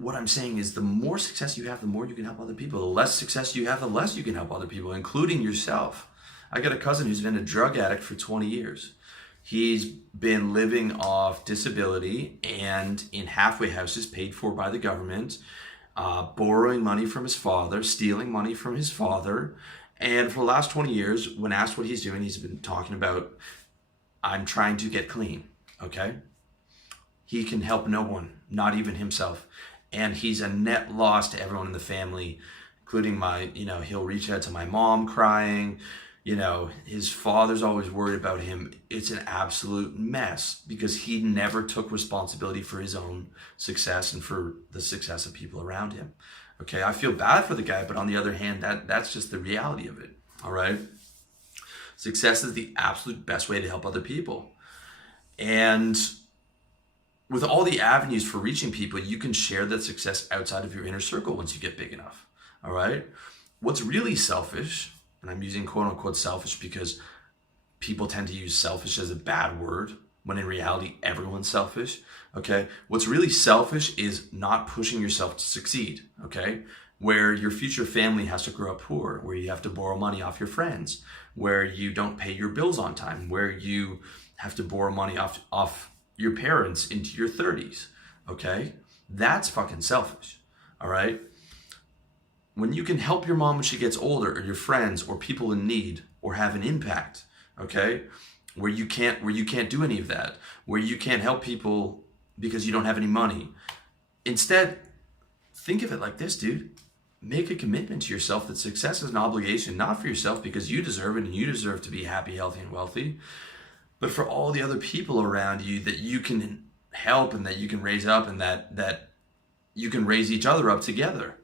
what I'm saying is the more success you have, the more you can help other people. The less success you have, the less you can help other people, including yourself. I got a cousin who's been a drug addict for 20 years. He's been living off disability and in halfway houses paid for by the government, borrowing money from his father, stealing money from his father. And for the last 20 years, when asked what he's doing, he's been talking about, I'm trying to get clean, okay? He can help no one, not even himself. And he's a net loss to everyone in the family, including he'll reach out to my mom crying. His father's always worried about him. It's an absolute mess because he never took responsibility for his own success and for the success of people around him. Okay, I feel bad for the guy, but on the other hand, that's just the reality of it, all right? Success is the absolute best way to help other people. And with all the avenues for reaching people, you can share that success outside of your inner circle once you get big enough, all right? What's really selfish, and I'm using quote unquote selfish because people tend to use selfish as a bad word, when in reality, everyone's selfish, okay? What's really selfish is not pushing yourself to succeed, okay? Where your future family has to grow up poor, where you have to borrow money off your friends, where you don't pay your bills on time, where you have to borrow money off your parents into your 30s, okay? That's fucking selfish, all right? When you can help your mom when she gets older, or your friends, or people in need, or have an impact, okay? Where you can't do any of that, where you can't help people because you don't have any money. Instead, think of it like this, dude. Make a commitment to yourself that success is an obligation, not for yourself because you deserve it and you deserve to be happy, healthy, and wealthy, but for all the other people around you that you can help and that you can raise up and that you can raise each other up together,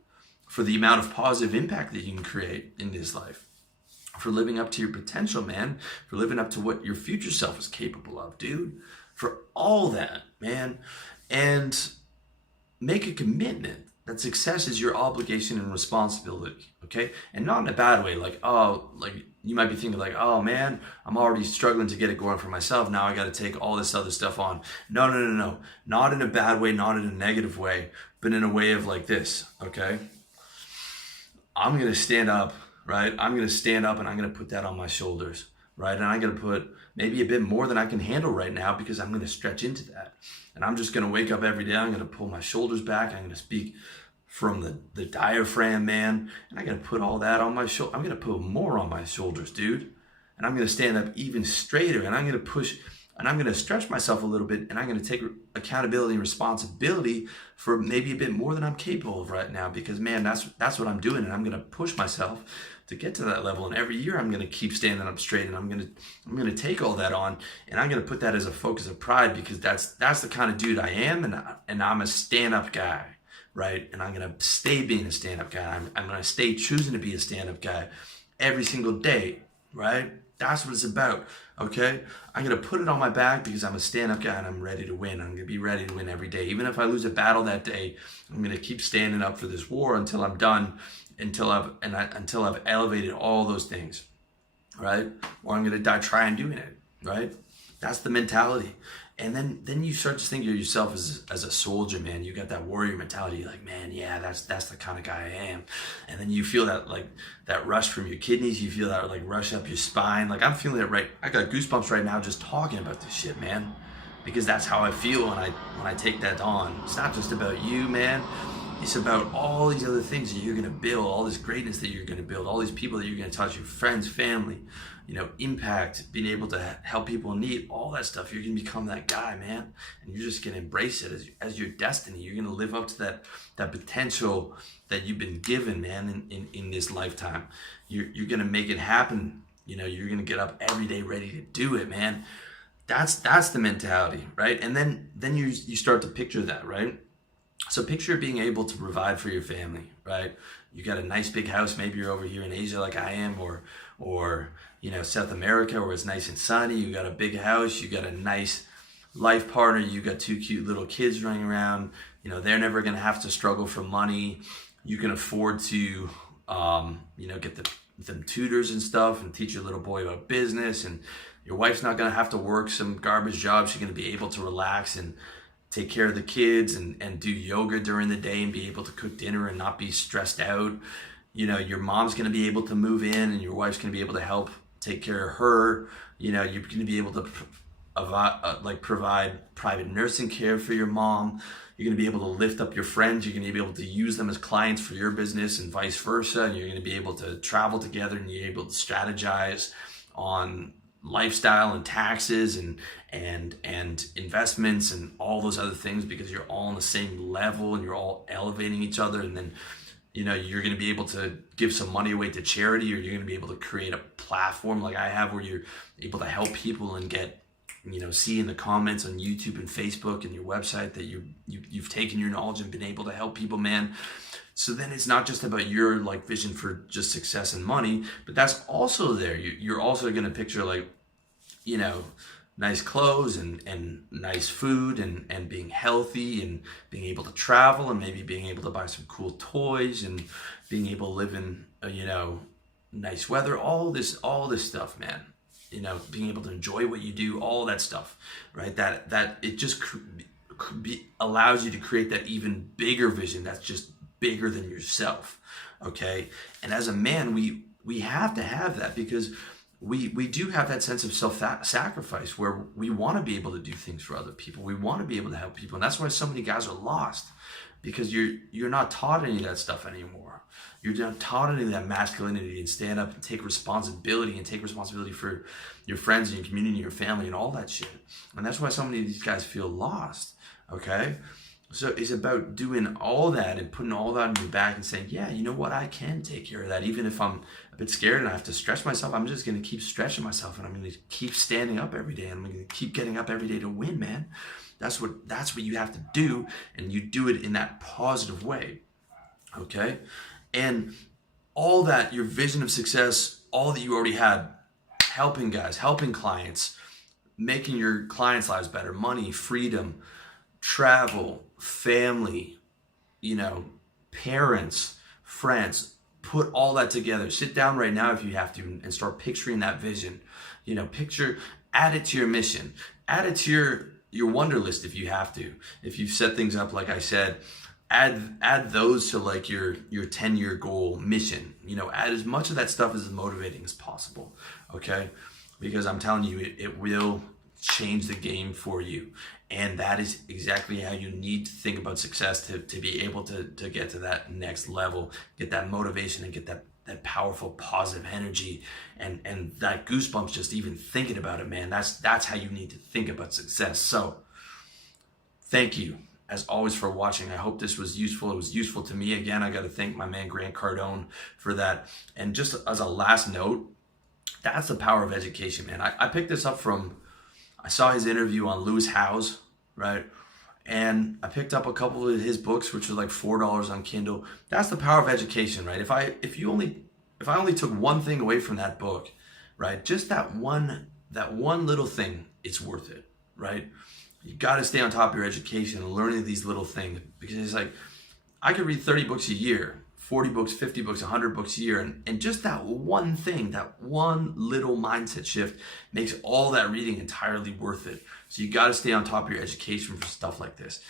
for the amount of positive impact that you can create in this life, for living up to your potential, man, for living up to what your future self is capable of, dude, for all that, man. And make a commitment that success is your obligation and responsibility, okay? And not in a bad way, like you might be thinking like, oh man, I'm already struggling to get it going for myself. Now I got to take all this other stuff on. No. Not in a bad way, not in a negative way, but in a way of like this, okay? I'm going to stand up, right? I'm going to stand up and I'm going to put that on my shoulders, right? And I'm going to put maybe a bit more than I can handle right now because I'm going to stretch into that. And I'm just going to wake up every day. I'm going to pull my shoulders back. I'm going to speak from the diaphragm, man. And I'm going to put all that on my shoulder. I'm going to put more on my shoulders, dude. And I'm going to stand up even straighter. And I'm going to push, and I'm going to stretch myself a little bit. And I'm going to take accountability and responsibility for maybe a bit more than I'm capable of right now. Because, man, that's what I'm doing. And I'm going to push myself to get to that level. And every year I'm going to keep standing up straight, and I'm going to take all that on, and I'm going to put that as a focus of pride because that's the kind of dude I am, and I'm a stand-up guy, right? And I'm going to stay being a stand-up guy. I'm going to stay choosing to be a stand-up guy every single day, right? That's what it's about, okay? I'm going to put it on my back because I'm a stand-up guy and I'm ready to win. I'm going to be ready to win every day. Even if I lose a battle that day, I'm going to keep standing up for this war until I'm done, until I've elevated all those things, right? Or I'm gonna die trying doing it, right? That's the mentality. And then you start to think of yourself as a soldier, man. You got that warrior mentality. You're like, man, yeah, that's the kind of guy I am. And then you feel that rush from your kidneys. You feel that rush up your spine. Like I'm feeling it right. I got goosebumps right now just talking about this shit, man. Because that's how I feel when I take that on. It's not just about you, man. It's about all these other things that you're going to build, all this greatness that you're going to build, all these people that you're going to touch, your friends, family, impact, being able to help people in need, all that stuff. You're going to become that guy, man. And you're just going to embrace it as your destiny. You're going to live up to that potential that you've been given, man, in this lifetime. You're going to make it happen. You're going to get up every day ready to do it, man. That's the mentality, right? And then you start to picture that, right? So picture being able to provide for your family, right? You got a nice big house. Maybe you're over here in Asia like I am, or South America where it's nice and sunny. You got a big house. You got a nice life partner. You got two cute little kids running around. They're never going to have to struggle for money. You can afford to, get them tutors and stuff and teach your little boy about business. And your wife's not going to have to work some garbage job. She's going to be able to relax and take care of the kids and do yoga during the day and be able to cook dinner and not be stressed out. You know, your mom's going to be able to move in and your wife's going to be able to help take care of her. You know, you're going to be able to provide private nursing care for your mom. You're going to be able to lift up your friends. You're going to be able to use them as clients for your business and vice versa. And you're going to be able to travel together and you're able to strategize on lifestyle and taxes and investments and all those other things, because you're all on the same level and you're all elevating each other. And then, you know, you're going to be able to give some money away to charity, or you're going to be able to create a platform like I have where you're able to help people and get, you know, see in the comments on YouTube and Facebook and your website that you've taken your knowledge and been able to help people, man. So then it's not just about your like vision for just success and money, but that's also there. You're also going to picture like, you know, nice clothes and nice food and being healthy and being able to travel and maybe being able to buy some cool toys and being able to live in, you know, nice weather, all this stuff, man. You know, being able to enjoy what you do, all that stuff, right? That it just allows you to create that even bigger vision that's just bigger than yourself, okay? And as a man, we have to have that, because we do have that sense of self-sacrifice where we want to be able to do things for other people. We want to be able to help people. And that's why so many guys are lost, because you're not taught any of that stuff anymore. You're not taught any of that masculinity and stand up and take responsibility for your friends and your community and your family and all that shit. And that's why so many of these guys feel lost, okay? So it's about doing all that and putting all that on your back and saying, yeah, you know what? I can take care of that. Even if I'm a bit scared and I have to stretch myself, I'm just going to keep stretching myself, and I'm going to keep standing up every day. And I'm going to keep getting up every day to win, man. That's what you have to do. And you do it in that positive way. Okay. And all that, your vision of success, all that you already had, helping guys, helping clients, making your clients' lives better, money, freedom, travel, family, you know, parents, friends, put all that together. Sit down right now if you have to and start picturing that vision. You know, add it to your mission, add it to your wonder list if you have to. If you've set things up, like I said, add those to like your 10-year goal mission. You know, add as much of that stuff as motivating as possible, okay? Because I'm telling you, it will change the game for you. And that is exactly how you need to think about success to be able to get to that next level, get that motivation and get that powerful positive energy and that goosebumps just even thinking about it, man. That's how you need to think about success. So thank you as always for watching. I hope this was useful. It was useful to me. Again, I got to thank my man Grant Cardone for that. And just as a last note, that's the power of education, man. I picked this up I saw his interview on Lewis Howes, right? And I picked up a couple of his books, which was like $4 on Kindle. That's the power of education, right? If I only took one thing away from that book, right? Just that one little thing, it's worth it, right? You got to stay on top of your education and learning these little things, because it's like, I could read 30 books a year, 40 books, 50 books, 100 books a year. And just that one thing, that one little mindset shift makes all that reading entirely worth it. So you got to stay on top of your education for stuff like this.